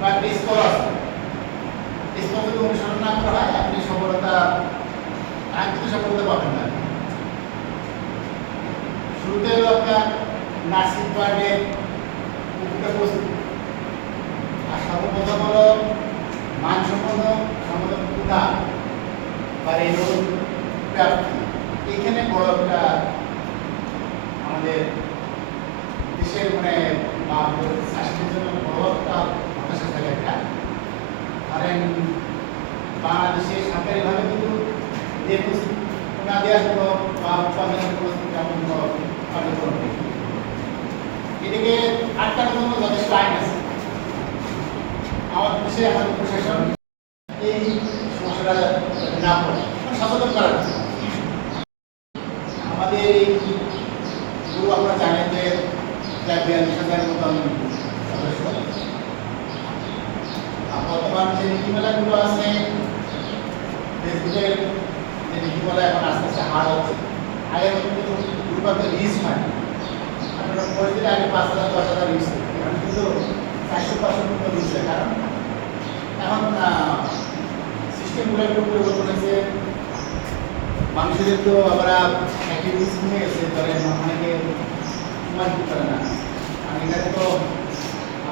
বা একটা স্তর আছে, স্তর যদি অনুসরণ না করা হয় আপনি সফলতা কাঙ্ক্ষিত সফলতা পাবেন না। শুরুতে হলো আপনার নার্সিং পয়েন্টের উপকরণ প্রস্তুত, আর সর্বপ্রথম হলো মানসম্পন্ন সমাধান উদ্ধার বা এই রোগ প্রাপ্তি। এখানে বড় একটা আমাদের দেশের মানে স্বাস্থ্যের জন্য বড় একটা হতাশা থাকে একটা। কারণ বাংলাদেশে সরকারিভাবে কিন্তু যে না দেওয়ার কোনো বা উৎপাদনের কোনো তেমন কার্যক্রম নেই। এদিকে আটকানোর জন্য যথেষ্ট আইন আছে। আমাদের দেশে আমাদের প্রশাসন এই সমস্যাটা না পড়ে সচেতন করার জন্য আমাদের এই গুরু আপনারা জানেন যে প্রায় 42,000 মতন সদস্য। বর্তমান যে নীতিমালাগুলো আছে ফেসবুকের যে নীতিমালা এখন আস্তে আস্তে হার হচ্ছে, আগের মতো কিন্তু গ্রুপে রিচ হয়। আপনারা পরে দিলে আগে 5,000 10,000 রিচ হয়, এখন কিন্তু 400-500 মতো রিচ হয়। কারণ এখন সিস্টেমগুলো একটু পরিবর্তন হয়েছে, মানুষের তো আমরা অ্যাক্টিভিটিস কমে গেছে, ধরেন অনেকে সময় দিতে পারে না। আর এখানে তো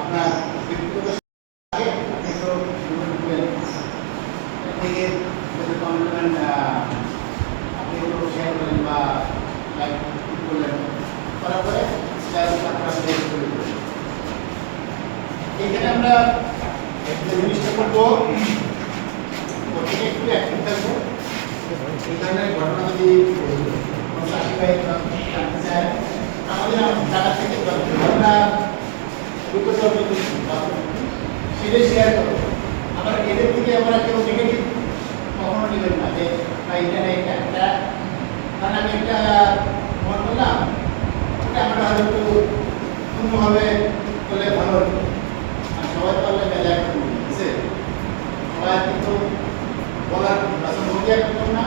আপনার ব্যক্তিগত আপনি তো থেকে যদি কমিটমেন্ট আপনি কোনো শেয়ার করেন বা লাইক করলেন, করার পরে আপনারা এখানে আমরা একটা জিনিসটা করবো, প্রত্যেকে একটু অ্যাক্টিভ থাকবো। এই ধরনের ঘটনা যদি চাষি ভাই জানতে চায় আমাদের জায়গা থেকে আমরা সেটাই শেয়ার করবো। আবার এদের থেকে আমরা কেউ নেগেটিভ কখনো নেবেন না যে এটা না এটা একটা, কারণ আমি একটা মনে করলাম ওটা আমরা হয়তো পূর্ণভাবে করলে ভালো হতো। আর সবাই পারলে মেলায় বুঝছে সবাই কিন্তু বলার রাসন ভোগিয়া করতাম না,